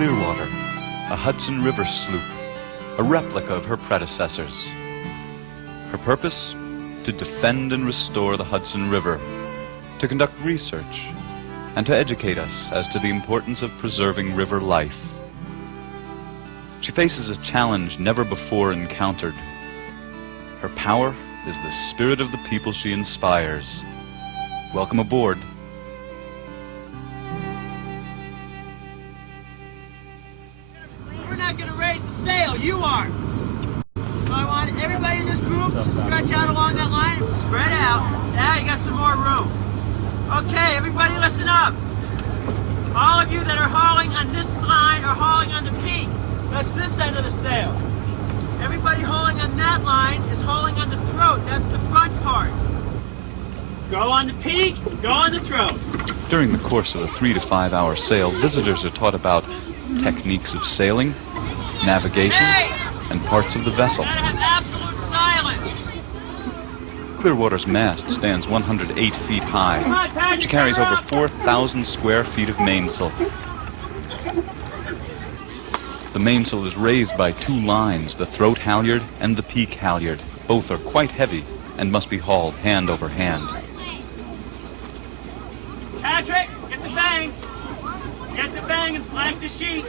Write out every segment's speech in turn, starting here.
Clearwater, a Hudson River sloop, a replica of her predecessors. Her purpose? To defend and restore the Hudson River, to conduct research, and to educate us as to the importance of preserving river life. She faces a challenge never before encountered. Her power is the spirit of the people she inspires. Welcome aboard. We're not going to raise the sail, you are. So I want everybody in this group to stretch out along that line and spread out. Now you got some more room. Okay, everybody listen up. All of you that are hauling on this line are hauling on the peak. That's this end of the sail. Everybody hauling on that line is hauling on the throat. That's the front part. Go on the peak, go on the throat. During the course of a 3 to 5 hour sail, visitors are taught about techniques of sailing, navigation, and parts of the vessel. Gotta have absolute silence. Clearwater's mast stands 108 feet high. She carries over 4,000 square feet of mainsail. The mainsail is raised by 2 lines, the throat halyard and the peak halyard. Both are quite heavy and must be hauled hand over hand. Patrick, get the bang. Get the bang and slack the sheet.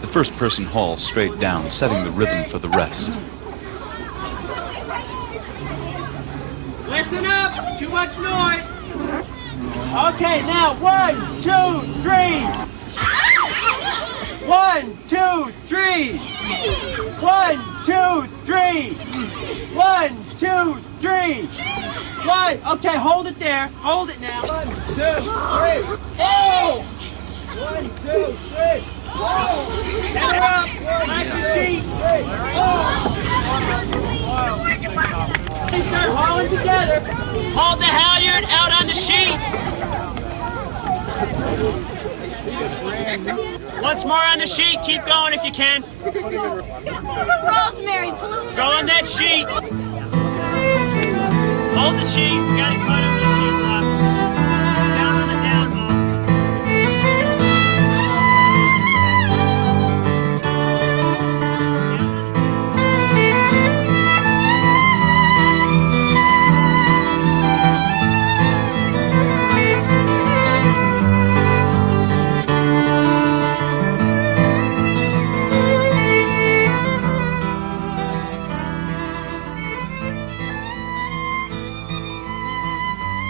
The first person hauls straight down, setting the rhythm for the rest. Listen up, too much noise. Okay, now 1, 2, 3. 1, 2, 3. 1, 2, 3. 1, 2, 3. 1. Okay, hold it there. Hold it now. 1, 2, 3. Oh! 1, 2, 3. Oh! Get it up. Slack the sheet. They start hauling together. Hold the halyard out on the sheet. Once more on the sheet. Keep going if you can. Rosemary, blue. Go on that sheet. Hold the sheet. We got it caught up with the keep lock. Down on the downhaul.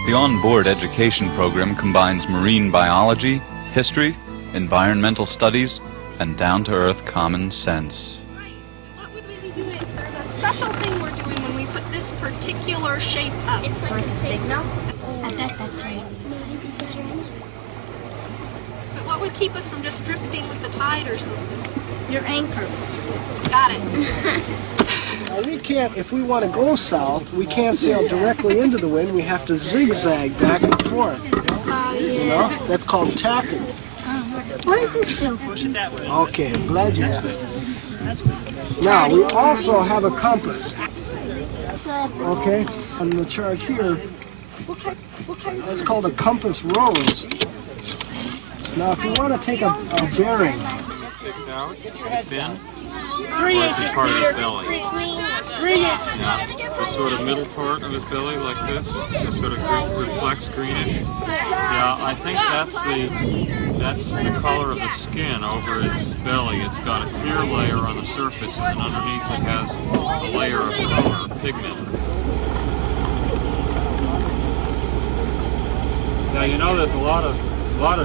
The on-board education program combines marine biology, history, environmental studies, and down-to-earth common sense. What would we be doing? There's a special thing we're doing when we put this particular shape up. It's like a signal? I bet that's right. But what would keep us from just drifting with the tide or something? Your anchor. Got it. We can't, if we want to go south, we can't sail directly into the wind. We have to zigzag back and forth. You know, that's called tacking. What does this do? Push it that way. Okay, I'm glad you asked. Now, we also have a compass. Okay, on the chart here, that's called a compass rose. Now, if you want to take a bearing, Sticks out, thin, 3 or inches, it's part of his Peter. belly. 3 inches. Yeah, the sort of middle part of his belly, like this sort of reflects greenish. Yeah, I think that's the color of the skin over his belly. It's got a clear layer on the surface, and then underneath it has a layer of color, pigment. Now you know there's a lot of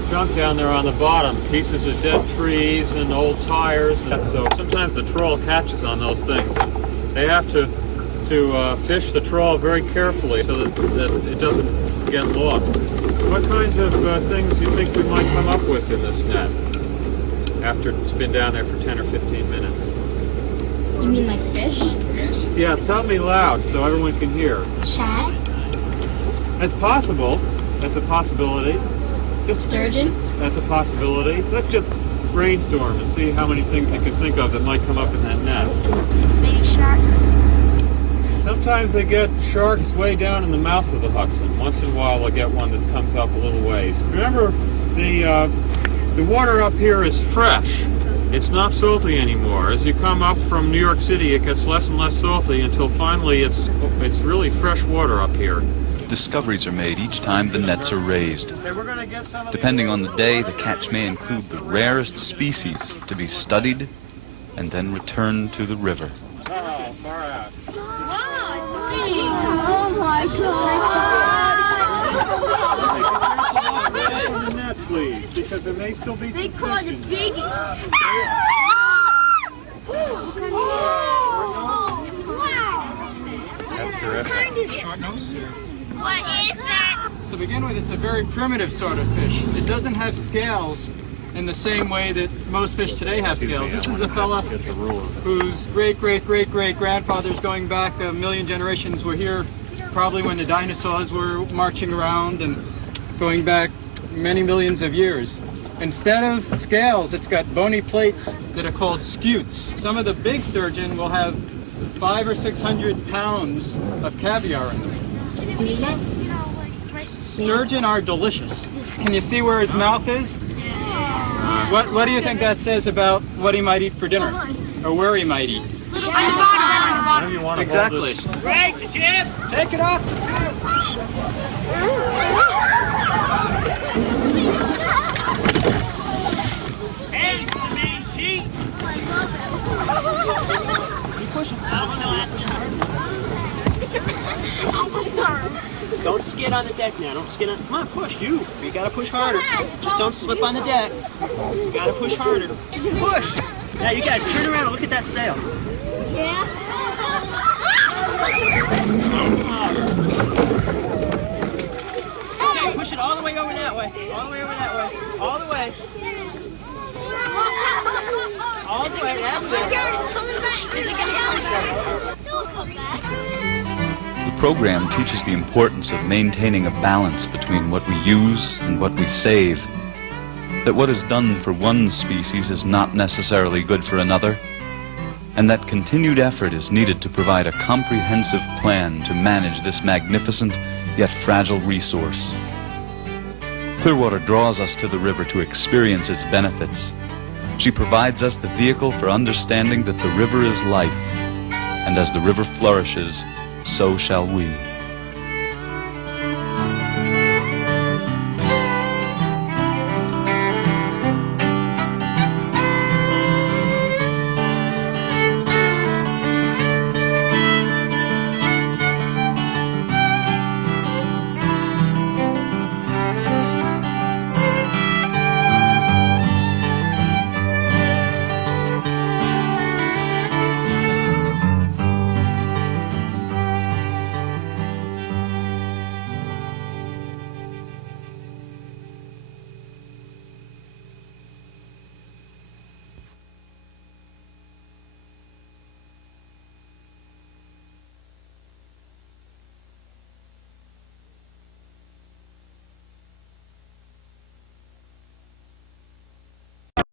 junk down there on the bottom, pieces of dead trees and old tires. And so sometimes the trawl catches on those things. They have to fish the trawl very carefully so that it doesn't get lost. What kinds of things do you think we might come up with in this net after it's been down there for 10 or 15 minutes? You mean like fish? Yeah, tell me loud so everyone can hear. Shad? It's possible. That's a possibility. Sturgeon? That's a possibility. Let's just brainstorm and see how many things you can think of that might come up in that net. Baby sharks? Sometimes they get sharks way down in the mouth of the Hudson. Once in a while they'll get one that comes up a little ways. Remember, the water up here is fresh. It's not salty anymore. As you come up from New York City, it gets less and less salty until finally it's really fresh water up here. Discoveries are made each time the nets are raised. Depending on the day, the catch may include the rarest species to be studied and then returned to the river. Oh, far out. Oh my On the net, please, because there may still be some They call it a fish in there. biggie. That's terrific. What is that? To begin with, it's a very primitive sort of fish. It doesn't have scales in the same way that most fish today have scales. This is a fella whose great-great-great-great-grandfathers going back a million generations were here probably when the dinosaurs were marching around and going back many millions of years. Instead of scales, it's got bony plates that are called scutes. Some of the big sturgeon will have 500 or 600 pounds of caviar in them. Sturgeon are delicious. Can you see where his mouth is? What do you think that says about what he might eat for dinner? Or where he might eat? Exactly. Greg, the jib! Take it off! Hey, the main sheet! Don't skid on the deck now. Don't skid on. Come on, push. You gotta push harder. Just don't slip on the deck. You gotta push harder. Push. Now you guys turn around and look at that sail. Yeah. Okay, push it all the way over that way. All the way over that way. All the way. All the way. That's it. It's coming back. Is it gonna come back? Don't come back. The program teaches the importance of maintaining a balance between what we use and what we save. That what is done for one species is not necessarily good for another, and that continued effort is needed to provide a comprehensive plan to manage this magnificent yet fragile resource. Clearwater draws us to the river to experience its benefits. She provides us the vehicle for understanding that the river is life, and as the river flourishes, so shall we.